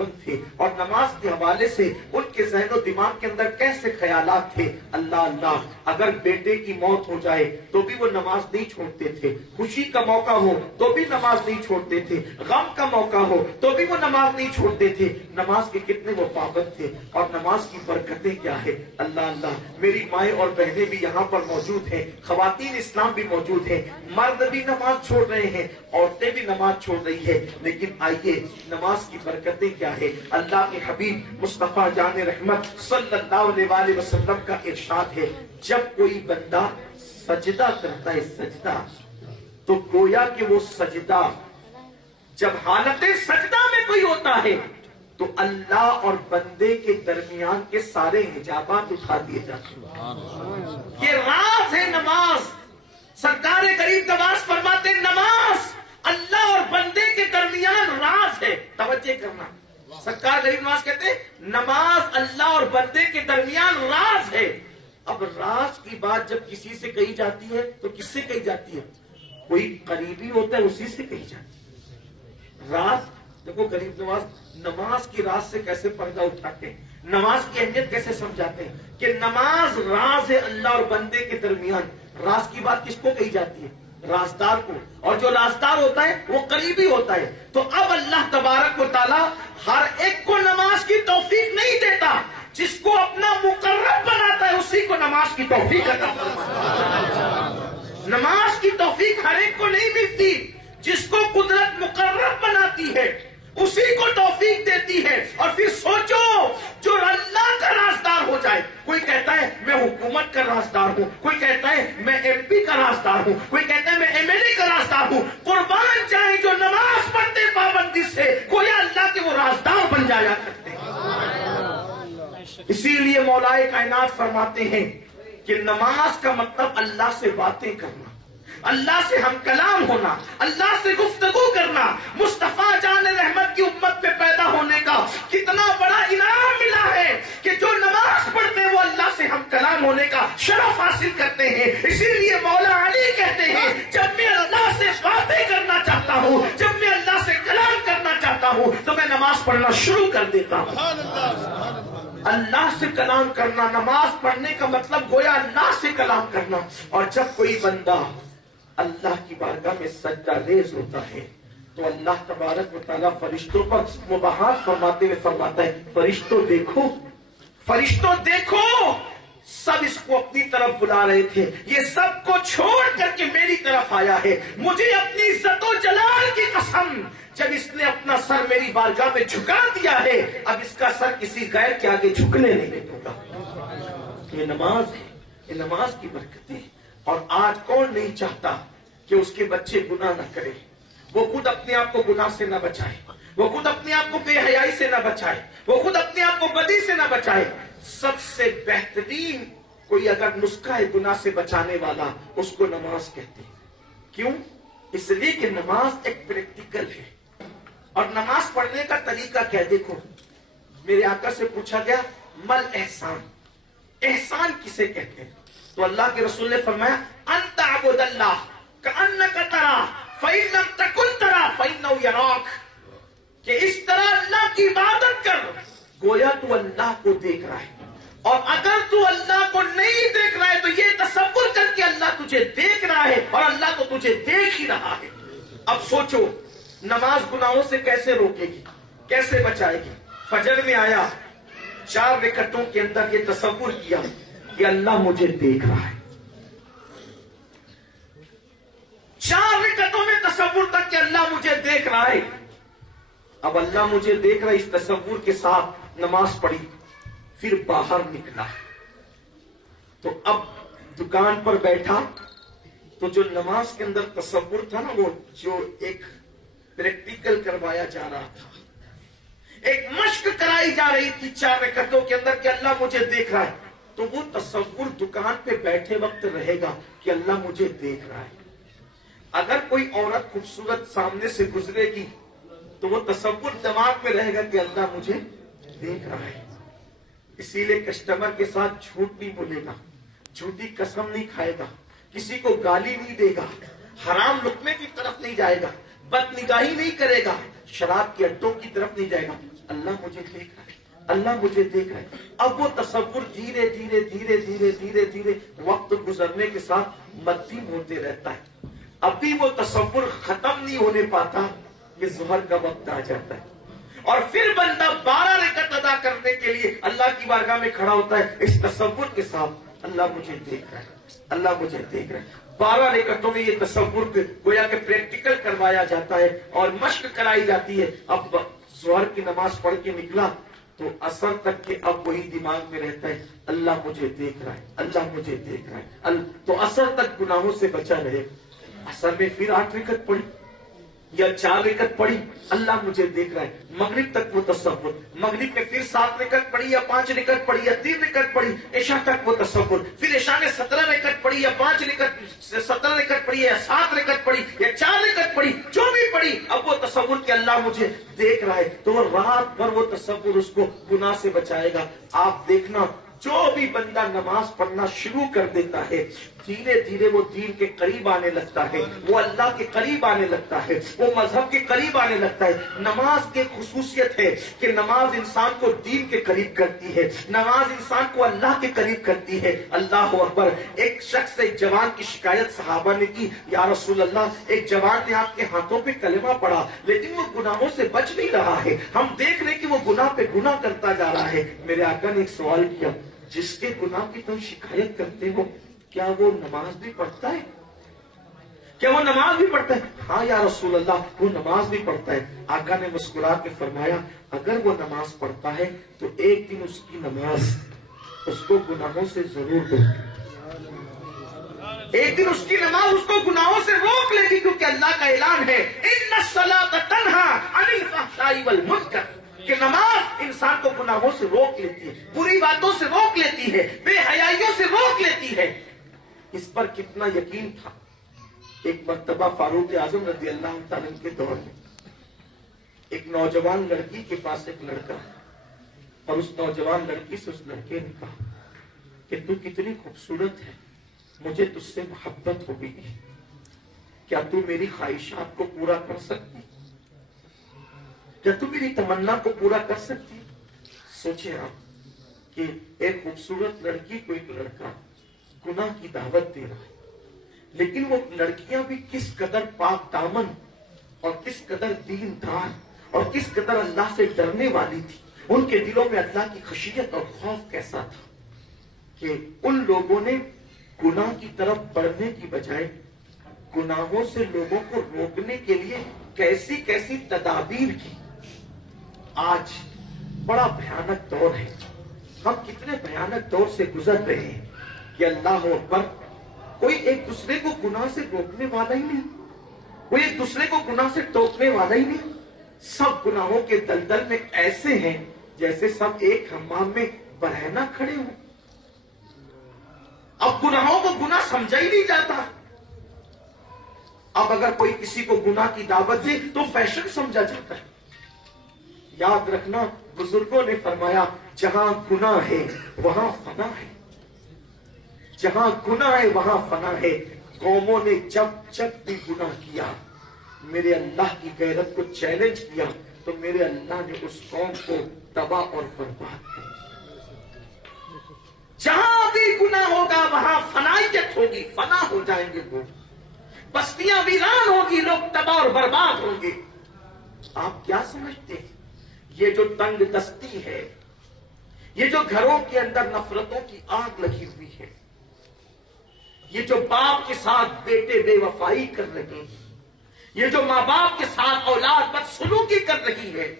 پابند تھے اور نماز کے حوالے سے ان کے ذہن و دماغ کے اندر کیسے خیالات تھے. اللہ اللہ، اگر بیٹے کی موت ہو جائے تو بھی وہ نماز نہیں چھوڑتے تھے، خوشی کا موقع ہو تو بھی نماز نہیں چھوڑتے تھے، غم کا موقع ہو تو بھی وہ نماز نہیں چھوڑتے تھے. نماز کے کتنے وہ پابند تھے اور نماز کی برکتیں کیا ہے. اللہ اللہ، میری مائیں اور بہنیں بھی یہاں پر موجود ہیں، خواتین اسلام بھی موجود ہیں، مرد بھی نماز چھوڑ رہے ہیں، عورتیں بھی نماز چھوڑ رہی ہے. لیکن آئیے نماز کی برکتیں کیا ہے. اللہ کے حبیب مصطفیٰ جان رحمت صلی اللہ علیہ وآلہ وسلم کا ارشاد ہے، جب کوئی بندہ سجدہ کرتا ہے، سجدہ، تو گویا کہ وہ سجدہ جب حالت سجدہ میں کوئی ہوتا ہے تو اللہ اور بندے کے درمیان کے سارے حجابات اٹھا دیے جاتے ہیں. یہ راز ہے نماز. سرکار غریب نواز فرماتے ہیں نماز اللہ اور بندے کے درمیان راز ہے. توجہ کرنا، سرکار غریب نواز کہتے ہیں نماز اللہ اور بندے کے درمیان راز ہے. اب راز کی بات جب کسی سے کہی جاتی ہے تو کس سے کہی جاتی ہے؟ کوئی قریبی ہوتا ہے اسی سے کہی جاتی ہے. راز دیکھو غریب نواز نماز کی راز سے کیسے پردہ اٹھاتے ہیں، نماز کی اہمیت کیسے سمجھاتے ہیں کہ نماز راز ہے اللہ اور بندے کے درمیان. راز کی بات کس کو کہی جاتی ہے؟ رازدار کو. اور جو رازدار ہوتا ہے وہ قریبی ہوتا ہے. تو اب اللہ تبارک و تعالی ہر ایک کو نماز کی توفیق نہیں دیتا، جس کو اپنا مقرب بناتا ہے اسی کو نماز کی توفیق عطا فرماتا ہے. نماز کی توفیق ہر ایک کو نہیں ملتی، جس کو قدرت مقرب بناتی ہے اسی کو توفیق دیتی ہے. اور پھر سوچو جو اللہ کا رازدار ہو جائے، کوئی کہتا ہے میں حکومت کا رازدار ہوں، کوئی کہتا ہے میں ایم پی کا رازدار ہوں، کوئی کہتا ہے میں ایم ایل اے کا رازدار ہوں. قربان جائیں جو نماز پڑھتے پابندی سے گویا اللہ کے وہ رازدار بن جایا کرتے ہیں. اسی لیے مولائے کائنات فرماتے ہیں کہ نماز کا مطلب اللہ سے باتیں کرنا، اللہ سے ہم کلام ہونا، اللہ سے گفتگو کرنا. مصطفیٰ جان رحمت کی امت میں پیدا ہونے کا کتنا بڑا انعام ملا ہے کہ جو نماز پڑھتے ہیں وہ اللہ سے ہم کلام ہونے کا شرف حاصل کرتے ہیں. اسی لیے مولا علی کہتے ہیں جب میں اللہ سے باتیں کرنا چاہتا ہوں، جب میں اللہ سے کلام کرنا چاہتا ہوں تو میں نماز پڑھنا شروع کر دیتا ہوں. اللہ سے کلام کرنا، نماز پڑھنے کا مطلب گویا اللہ سے کلام کرنا. اور جب کوئی بندہ اللہ کی بارگاہ میں سجدہ ریز ہوتا ہے تو اللہ تبارک و تعالیٰ فرشتوں پر مباحث فرماتے ہوئے فرماتا ہے فرشتوں دیکھو، فرشتوں دیکھو، سب اس کو اپنی طرف بلا رہے تھے، یہ سب کو چھوڑ کر کے میری طرف آیا ہے. مجھے اپنی عزت و جلال کی قسم، جب اس نے اپنا سر میری بارگاہ میں جھکا دیا ہے اب اس کا سر کسی غیر کے آگے جھکنے نہیں دوں گا. یہ نماز ہے، یہ نماز کی برکتیں. اور آج کون نہیں چاہتا کہ اس کے بچے گناہ نہ کریں، وہ خود اپنے آپ کو گناہ سے نہ بچائے، وہ خود اپنے آپ کو بے حیائی سے نہ بچائے، وہ خود اپنے آپ کو بدی سے نہ بچائے. سب سے بہترین کوئی اگر نسخہ ہے گناہ سے بچانے والا اس کو نماز کہتے ہیں. کیوں؟ اس لیے کہ نماز ایک پریکٹیکل ہے. اور نماز پڑھنے کا طریقہ کیا؟ دیکھو میرے آقا سے پوچھا گیا مل احسان، احسان کسے کہتے ہیں؟ تو اللہ کے رسول نے فرمایا انت عبد اللہ کأنک ترا فإن لم تکن ترا فإنہ یراک، کہ اس طرح اللہ کی عبادت کر گویا تو اللہ کو دیکھ رہا ہے، اور اگر تو اللہ کو نہیں دیکھ رہا ہے تو یہ تصور کر کے اللہ تجھے دیکھ رہا ہے اور اللہ کو تجھے دیکھ ہی رہا ہے. اب سوچو نماز گناہوں سے کیسے روکے گی، کیسے بچائے گی؟ فجر میں آیا 4 رکعتوں کے اندر یہ تصور کیا کہ اللہ مجھے دیکھ رہا ہے. 4 رکعتوں میں تصور تک کہ اللہ مجھے دیکھ رہا ہے. اب اللہ مجھے دیکھ رہا ہے، اس تصور کے ساتھ نماز پڑھی، پھر باہر نکلا تو اب دکان پر بیٹھا تو جو نماز کے اندر تصور تھا نا، وہ جو ایک پریکٹیکل کروایا جا رہا تھا، ایک مشق کرائی جا رہی تھی 4 رکعتوں کے اندر کہ اللہ مجھے دیکھ رہا ہے، تو وہ تصور دکان پہ بیٹھے وقت رہے گا کہ اللہ مجھے دیکھ رہا ہے. اگر کوئی عورت خوبصورت سامنے سے گزرے گی تو وہ تصور دماغ میں رہے گا کہ اللہ مجھے دیکھ رہا ہے. اسی لیے کسٹمر کے ساتھ جھوٹ نہیں بولے گا، جھوٹی قسم نہیں کھائے گا، کسی کو گالی نہیں دے گا، حرام لقمے کی طرف نہیں جائے گا، بد نگاہی نہیں کرے گا، شراب کے اڈوں کی طرف نہیں جائے گا. اللہ مجھے دیکھ رہا ہے، اللہ مجھے دیکھ رہا ہے۔ اب وہ تصور دھیرے دھیرے دھیرے دھیرے دھیرے دھیرے وقت گزرنے کے ساتھ مدھم ہوتے رہتا ہے۔ ابھی وہ تصور ختم نہیں ہونے پاتا کہ ظہر کا وقت آ جاتا ہے، اور پھر بندہ 12 رکعت ادا کرنے کے لیے اللہ کی بارگاہ میں کھڑا ہوتا ہے اس تصور کے ساتھ، اللہ مجھے دیکھ رہا ہے، اللہ مجھے دیکھ رہا ہے۔ 12 رکعتوں میں یہ تصور گویا کہ پریکٹیکل کروایا جاتا ہے اور مشق کرائی جاتی ہے۔ اب ظہر کی نماز پڑھ کے نکلا تو عصر تک کے اب وہی دماغ میں رہتا ہے، اللہ مجھے دیکھ رہا ہے، اللہ مجھے دیکھ رہا ہے، تو عصر تک گناہوں سے بچا رہے۔ عصر میں پھر 8 رکعت پڑھی یا 4 رکعت پڑھی، اللہ مجھے دیکھ رہا ہے۔ مغرب تک وہ تصور، مغرب میں پھر 7 رکعت پڑھی یا 5 رکعت پڑھی یا 3 رکعت پڑھی، عشاء تک وہ تصور، پھر عشاء میں 17 رکعت پڑھی یا 5 رکعت 17 رکعت پڑھی یا 7 رکعت پڑھی یا 4 رکعت پڑھی، جو بھی پڑھی، اب وہ تصور کہ اللہ مجھے دیکھ رہا ہے، تو وہ رات بھر وہ تصور اس کو گناہ سے بچائے گا۔ آپ دیکھنا جو بھی بندہ نماز پڑھنا شروع کر دیتا ہے دھیرے دھیرے وہ دین کے قریب آنے لگتا ہے، وہ اللہ کے قریب آنے لگتا ہے، وہ مذہب کے قریب آنے لگتا ہے۔ نماز کی خصوصیت ہے کہ نماز انسان کو دین کے قریب کرتی ہے، نماز انسان کو اللہ کے قریب کرتی ہے۔ اللہ اکبر۔ ایک شخص ایک جوان کی شکایت صحابہ نے کی، یا رسول اللہ ایک جوان نے آپ کے ہاتھوں پہ کلمہ پڑھا لیکن وہ گناہوں سے بچ نہیں رہا ہے، ہم دیکھ رہے کہ وہ گناہ پہ گناہ کرتا جا رہا ہے۔ میرے آقا نے ایک سوال کیا، جس کے گناہ کی تم شکایت کرتے ہو کیا وہ نماز بھی پڑھتا ہے؟ کیا وہ نماز بھی پڑھتا ہے؟ ہاں یا رسول اللہ وہ نماز بھی پڑھتا ہے۔ آقا نے مسکرا کے فرمایا اگر وہ نماز پڑھتا ہے تو ایک دن اس کی نماز اس کو گناہوں سے ضرور روکے گی، ایک دن اس کی نماز اس کو گناہوں سے روک لے گی، کیونکہ اللہ کا اعلان ہے ان الصلاۃ تنہی عن الفحشاء والمنکر، کہ نماز انسان کو گناہوں سے روک لیتی ہے، بری باتوں سے روک لیتی ہے، بے حیائیوں سے روک لیتی ہے۔ اس پر کتنا یقین تھا۔ ایک مرتبہ فاروق اعظم رضی اللہ تعالیٰ کے دور میں ایک نوجوان لڑکی کے پاس ایک لڑکا، اور اس نوجوان لڑکی سے اس لڑکے نے کہا کہ تو کتنی خوبصورت ہے، مجھے تجھ سے محبت ہو گئی ہے، کیا تو میری خواہشات کو پورا کر سکتی، کیا تو میری تمنا کو پورا کر سکتی؟ سوچیں آپ کہ ایک خوبصورت لڑکی کو ایک لڑکا گناہ کی دعوت دے رہا ہے، لیکن وہ لڑکیاں بھی کس قدر پاک دامن اور کس قدر دیندار اور کس قدر اللہ سے ڈرنے والی تھی، ان کے دلوں میں اللہ کی خشیت اور خوف کیسا تھا کہ ان لوگوں نے گناہ کی طرف بڑھنے کی بجائے گناہوں سے لوگوں کو روکنے کے لیے کیسی کیسی تدابیر کی۔ آج بڑا بھیانک دور ہے، ہم کتنے بھیانک دور سے گزر رہے ہیں کہ اللہ اکبر، کوئی ایک دوسرے کو گناہ سے روکنے والا ہی نہیں، کوئی ایک دوسرے کو گناہ سے ٹوکنے والا ہی نہیں، سب گناہوں کے دلدل میں ایسے ہیں جیسے سب ایک حمام میں برہنہ کھڑے ہوں۔ اب گناہوں کو گناہ سمجھا ہی نہیں جاتا، اب اگر کوئی کسی کو گناہ کی دعوت دے تو فیشن سمجھا جاتا ہے۔ یاد رکھنا بزرگوں نے فرمایا جہاں گناہ ہے وہاں فنا ہے، جہاں گناہ ہے وہاں فنا ہے۔ قوموں نے جب جب بھی گناہ کیا میرے اللہ کی غیرت کو چیلنج کیا تو میرے اللہ نے اس قوم کو تباہ اور برباد کر دیا۔ جہاں بھی گناہ ہوگا وہاں فنائیت ہوگی، فنا ہو جائیں گے لوگ، بستیاں ویران ہوگی، لوگ تباہ اور برباد ہوں گے۔ آپ کیا سمجھتے ہیں یہ جو تنگ دستی ہے، یہ جو گھروں کے اندر نفرتوں کی آگ لگی ہوئی ہے، یہ جو باپ کے ساتھ بیٹے بے وفائی کر رہے ہیں، یہ جو ماں باپ کے ساتھ اولاد بدسلوکی کر رہی ہے،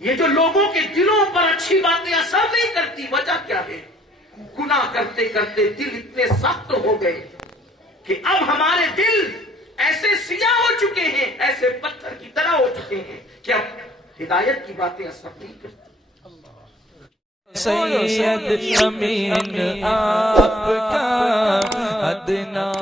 یہ جو لوگوں کے دلوں پر اچھی باتیں اثر نہیں کرتی، وجہ کیا ہے؟ گناہ کرتے کرتے دل اتنے سخت ہو گئے کہ اب ہمارے دل ایسے سیاہ ہو چکے ہیں، ایسے پتھر کی طرح ہو چکے ہیں کہ اب ہدایت کی باتیں اثر نہیں کرتی۔ سید امین آپ کا ادنا